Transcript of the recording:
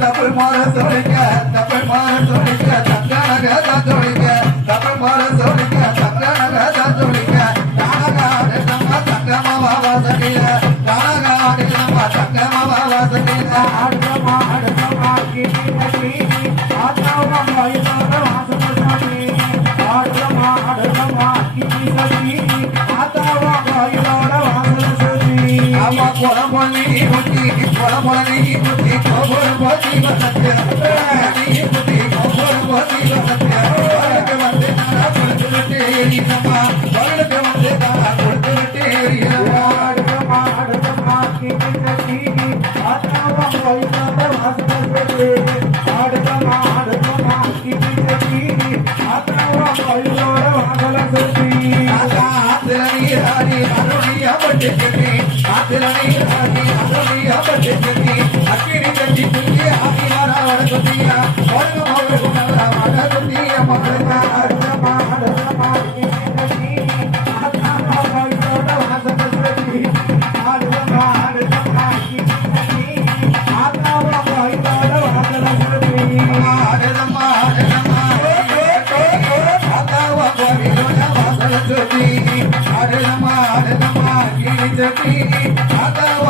Tapur mara solika, tapur mara solika, tapur mara solika. சொல்லிக்க தமிழ் மாற சொல்லிக்க தக்க நகை சொல்லிக்க தானகாடு நம்ம தக்கமா வாசனில தானகாடு நம்ம தக்கமா வாசனில ஆடுமா ஆடுமா கிட்டி ஆத்தாவா மயிலோட வாசனை ஆடுமா ஆடுமா கிட்டி ஆத்தாவா மயிலோட வாசனை அம்மா குளமொழி குட்டி குளமொழி குட்டி கோபுரம் போட்டி வசத்திய குட்டி கோபுரம் போட்டி வசத்திய அவளுக்கு வந்து நானா கொடுத்து விட்டு எரியம்மா அவளுக்கு வந்து நானா கொடுத்து விட்டு எரியம்மா ஆடுமா ஆடுமா கிட்டி ஆத்தாவா மயிலோட வாசனை ஆடுமா ஆடுமா கிட்டி ஆத்தாவா மயிலோட வாசனை ஆத்துல நீராடி அருளியா பட்டு சென்னி ஆத்துல நீராடி அருளியா பட்டு சென்னி அக்கினி கட்டி குஞ்சி ஆகி மாறா வட குந்தியா ஒழுங்கு மௌரு குணவரா வட குந்தியா மகளுக்கா ஆடுமா ஆடுமா கிட்டி ஆத்தாவா மயிலோட வாசனை ஆடுமா ஆடுமா கிட்டி ஆத்தாவா மயிலோட வாசனை ஆடலம்மா ஆடலம்மா ஆத்தாவா கோவிலோட வாசல சுத்தி ஆடலம்மா ஆடலம்மா கிணி சுத்தி ஆத்தாவா